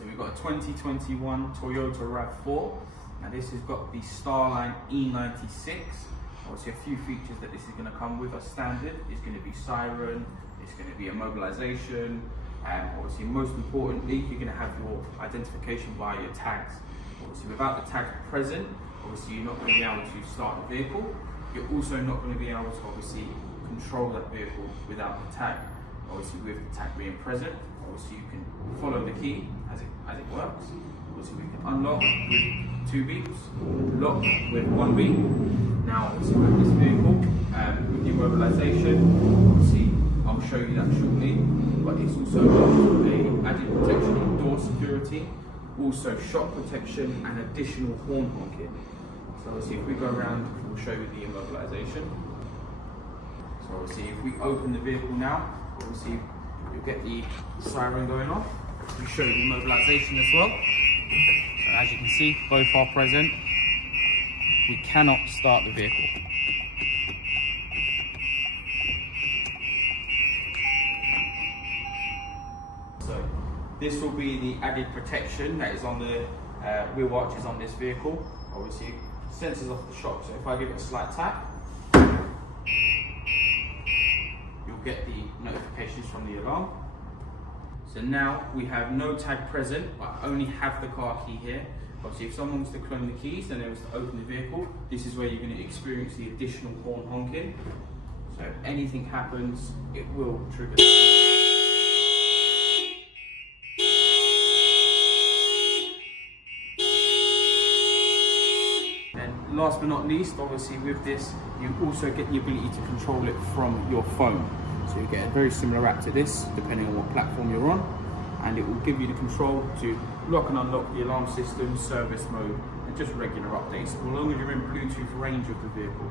So we've got a 2021 Toyota RAV4. Now this has got the StarLine E96. Obviously a few features that this is going to come with are standard. It's going to be siren, it's going to be immobilization, and obviously most importantly you're going to have your identification via your tags. Obviously without the tags present, obviously you're not going to be able to start the vehicle. You're also not going to be able to obviously control that vehicle without the tag. Obviously with the tag being present, obviously you can follow the key as it works. Obviously we can unlock with 2 beeps, lock with 1 beep. Now obviously with this vehicle, with the immobilization, obviously I'll show you that shortly, but it's also got a added protection in door security, also shock protection and additional horn honking. So obviously if we go around, we'll show you the immobilization. So obviously if we open the vehicle now, obviously you'll get the siren going off. We show you the immobilization as well. So as you can see, both are present. We cannot start the vehicle. So this will be the added protection that is on the wheel arches on this vehicle. Obviously sensors off the shock, so if I give it a slight tap, you'll get the notifications from the alarm. So now we have no tag present, but only have the car key here. Obviously if someone was to clone the keys and they was to open the vehicle, this is where you're going to experience the additional horn honking. So if anything happens, it will trigger. And last but not least, obviously with this, you also get the ability to control it from your phone. So you get a very similar app to this, depending on what platform you're on, and it will give you the control to lock and unlock the alarm system, service mode, and just regular updates, as long as you're in Bluetooth range of the vehicle.